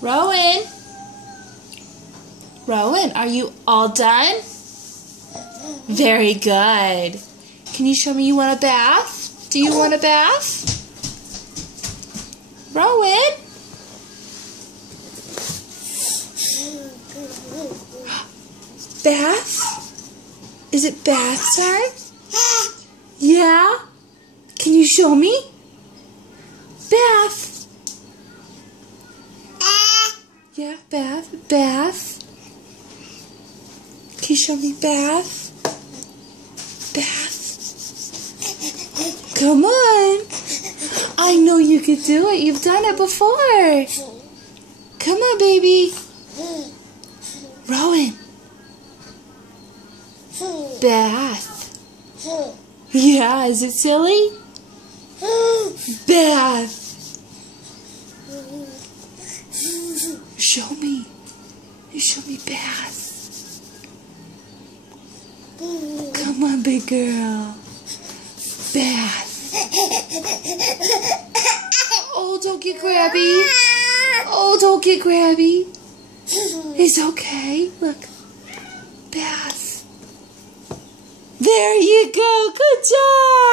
Rowan? Rowan, are you all done? Very good. Can you show me you want a bath? Do you want a bath? Rowan? Bath? Is it bath time? Yeah? Can you show me? Bath. Yeah, bath. Bath. Can you show me bath? Bath. Come on. I know you could do it. You've done it before. Come on, baby. Rowan. Bath. Yeah, is it silly? Bath. Show me. You show me bath. Come on, big girl. Bath. Oh, don't get grabby. Oh, don't get grabby. It's okay. Look. Bath. There you go. Good job.